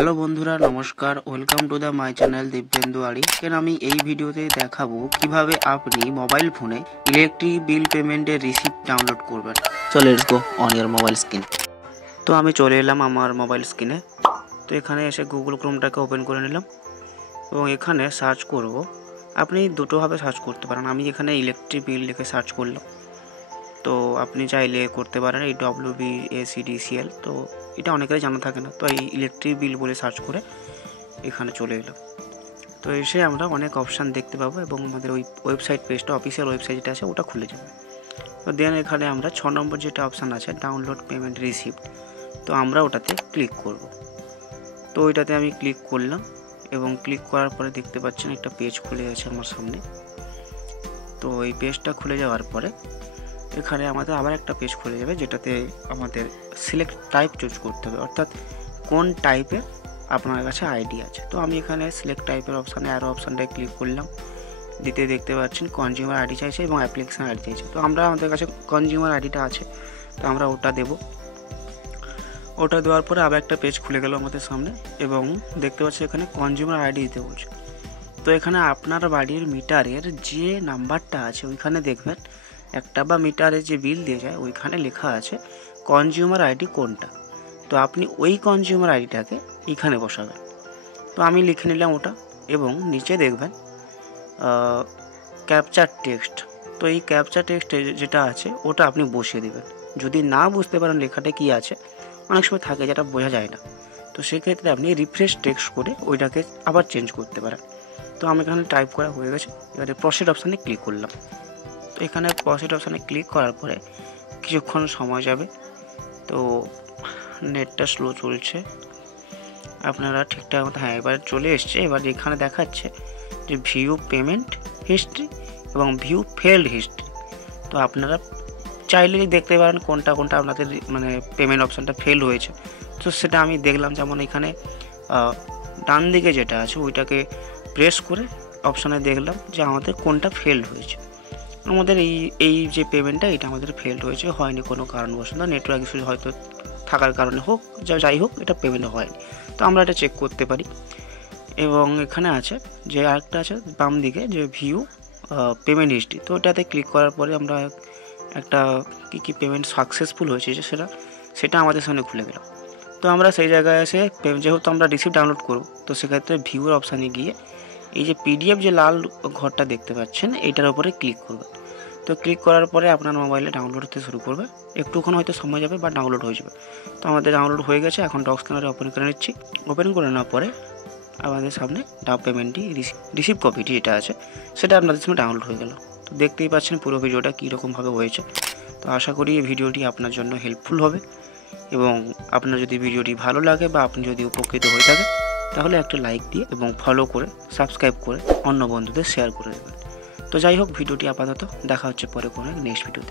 Hello বন্ধুরা, নমস্কার। Welcome to the my channel Dibyendu আড়ি। আমি এই ভিডিওতে দেখাবো কিভাবে আপনি মোবাইল ফোনে ইলেকট্রিক বিল পেমেন্টের রিসিপ্ট ডাউনলোড করবেন। So let's go on year mobile screen. তো আমি চলে এলাম আমার মোবাইল স্ক্রিনে। তো এখানে এসে গুগল ক্রোমটাকে ওপেন করে নিলাম এবং এখানে সার্চ করব। আপনি দুটোভাবে সার্চ করতে পারেন। আমি এখানে ইলেকট্রিক বিল লিখে সার্চ করলাম। তো আপনি চাইলে করতে পারেন এই WBACDCL। তো এটা অনেকেরই জানা থাকে না, তো এই ইলেকট্রিক বিল বলে সার্চ করে এখানে চলে এলাম। তো এসে আমরা অনেক অপশান দেখতে পাবো এবং আমাদের ওই ওয়েবসাইট পেজটা, অফিসিয়াল ওয়েবসাইট যেটা আছে ওটা খুলে যাবে। তো দেন এখানে আমরা 6 নম্বর যেটা অপশান আছে ডাউনলোড পেমেন্ট রিসিপ্ট, তো আমরা ওটাতে ক্লিক করব। তো ওইটাতে আমি ক্লিক করলাম এবং ক্লিক করার পরে দেখতে পাচ্ছেন একটা পেজ খুলে গেছে আমার সামনে। তো এই পেজটা খুলে যাওয়ার পরে এখানে আমাদের আবার একটা পেজ খুলে যাবে, যেটাতে আমাদের সিলেক্ট টাইপ চুজ করতে হবে, অর্থাৎ কোন টাইপের আপনার কাছে আইডি আছে। তো আমি এখানে সিলেক্ট টাইপের অপশানে অ্যারো অপশানটায় ক্লিক করলাম। দেখতে পাচ্ছেন কনজিউমার আইডি চাইছে এবং অ্যাপ্লিকেশন আইডি চাইছে। তো আমাদের কাছে কনজিউমার আইডিটা আছে, তো আমরা ওটা দেব। ওটা দেওয়ার পরে আবার একটা পেজ খুলে গেল আমাদের সামনে এবং দেখতে পাচ্ছি এখানে কনজিউমার আইডি দিতে বলছে। তো এখানে আপনার বাড়ির মিটারের যে নাম্বারটা আছে ওইখানে দেখবেন একটা, বা মিটারে যে বিল দিয়ে যায় ওইখানে লেখা আছে কনজিউমার আইডি কোনটা। তো আপনি ওই কনজিউমার আইডিটাকে এখানে বসাবেন। তো আমি লিখে নিলাম ওটা এবং নিচে দেখবেন ক্যাপচার টেক্সট। তো এই ক্যাপচার টেক্সট যেটা আছে ওটা আপনি বসিয়ে দেবেন। যদি না বুঝতে পারেন লেখাটা কি আছে, অনেক সময় থাকে যেটা বোঝা যায় না, তো সেক্ষেত্রে আপনি রিফ্রেশ টেক্সট করে ওইটাকে আবার চেঞ্জ করতে পারেন। তো আমি এখানে টাইপ করা হয়ে গেছে, এবারে প্রসিড অপশানে ক্লিক করলাম। তো এখানে প্রসিড অপশানে ক্লিক করার পরে কিছুক্ষণ সময় যাবে। তো নেটটা স্লো চলছে, আপনারা ঠিকঠাক মতো, হ্যাঁ এবার চলে এসছে। এবার এখানে দেখাচ্ছে যে ভিউ পেমেন্ট হিস্ট্রি এবং ভিউ ফেলড হিস্ট্রি। তো আপনারা চাইলে দেখতে পারেন কোনটা কোনটা আপনাদের মানে পেমেন্ট অপশানটা ফেল হয়েছে। তো সেটা আমি দেখলাম, যেমন এখানে ডান দিকে যেটা আছে ওইটাকে প্রেস করে অপশানে দেখলাম যে আমাদের কোনটা ফেল হয়েছে। আমাদের এই যে পেমেন্টটা এটা আমাদের ফেলড হয়েছে, হয়নি কোনো কারণবশত, নেটওয়ার্ক ইস্যু হয়তো থাকার কারণে হোক, যাই হোক এটা পেমেন্ট হয়নি। তো আমরা এটা চেক করতে পারি। এবং এখানে আছে যে আরেকটা আছে বাম দিকে যে ভিউ পেমেন্ট হিস্ট্রি। তো এটাতে ক্লিক করার পরে আমরা একটা কী পেমেন্ট সাকসেসফুল হয়েছে সেটা আমাদের সামনে খুলে গেল। তো আমরা সেই জায়গায় এসে যেহেতু আমরা রিসিপ্ট ডাউনলোড করব, তো সেক্ষেত্রে ভিউর অপশানে গিয়ে এই যে PDF যে লাল ঘরটা দেখতে পাচ্ছেন এইটার উপরে ক্লিক করবেন। তো ক্লিক করার পরে আপনার মোবাইলে ডাউনলোড হতে শুরু করবে, একটুক্ষণ হয়তো সময় যাবে বা ডাউনলোড হয়ে যাবে। তো আমাদের ডাউনলোড হয়ে গেছে, এখন ডক স্ক্যানারে ওপেন করে নিচ্ছি। ওপেন করে নেওয়ার পরে আমাদের সামনে পেমেন্টটি রিসিভ কপিটি যেটা আছে সেটা আপনাদের সামনে ডাউনলোড হয়ে গেল। তো দেখতেই পাচ্ছেন পুরো ভিডিওটা কীরকমভাবে হয়েছে। তো আশা করি এই ভিডিওটি আপনার জন্য হেল্পফুল হবে এবং আপনার যদি ভিডিওটি ভালো লাগে বা আপনি যদি উপকৃত হয়ে থাকেন তাহলে একটা লাইক দিয়ে এবং ফলো করে সাবস্ক্রাইব করে অন্য বন্ধুদের শেয়ার করে দেবেন। তো যাই হোক, ভিডিওটি আপাতত দেখা হচ্ছে পরে কোনো নেক্সট ভিডিওতে।